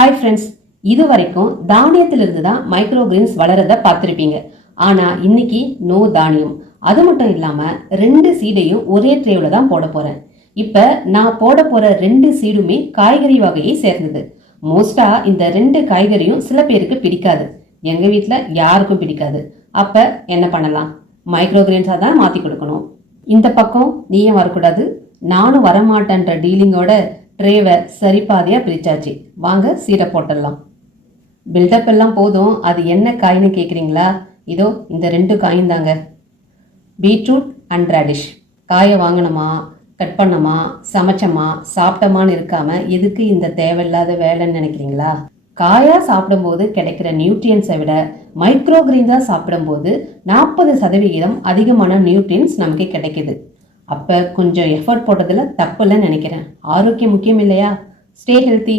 Hi friends, இது வரைக்கும் தானியத்திலிருந்து தான் மைக்ரோ கிரீன்ஸ் வளரத பார்த்துருப்பீங்க. ஆனா இன்னைக்கு நோ தானியம். அது மட்டும் இல்லாம 2 சீடையும் ஒரே ட்ரேவில் தான் போட போறேன். இப்ப நான் போட போற 2 சீடுமே காய்கறி வகையை சேர்ந்தது. மோஸ்டா இந்த 2 காய்கறியும் சில பேருக்கு பிடிக்காது. எங்க வீட்ல யாருக்கும் பிடிக்காது. அப்ப என்ன பண்ணலாம்? மைக்ரோ கிரீன்ஸா தான் மாத்தி கொடுக்கணும். இந்த பக்கம் நீ ஏன் வரக்கூடாது? நானும் வரமாட்டேன்ற டீலிங்கோட ட்ரேவை சரிபாதியா பிரிச்சாச்சு. வாங்க சீடை போட்டுடலாம். பில்டப் எல்லாம் போதும். அது என்ன காய்னு கேட்குறீங்களா? இதோ இந்த 2 காயும் தாங்க. Beetroot and radish. காயை வாங்கினோமா, கட் பண்ணோமா, சமைச்சோமா, சாப்பிட்டோமான்னு இருக்காம எதுக்கு இந்த தேவையில்லாத வேலைன்னு நினைக்கிறீங்களா? காயா சாப்பிடும்போது கிடைக்கிற நியூட்ரியன்ஸை விட மைக்ரோ கிரீன்ஸாக சாப்பிடும்போது 40% அதிகமான நியூட்ரியன்ஸ் நமக்கு கிடைக்குது. அப்போ கொஞ்சம் எஃபர்ட் போட்டதில் தப்பு இல்லைன்னு நினைக்கிறேன். ஆரோக்கியம் முக்கியம் இல்லையா? Stay healthy.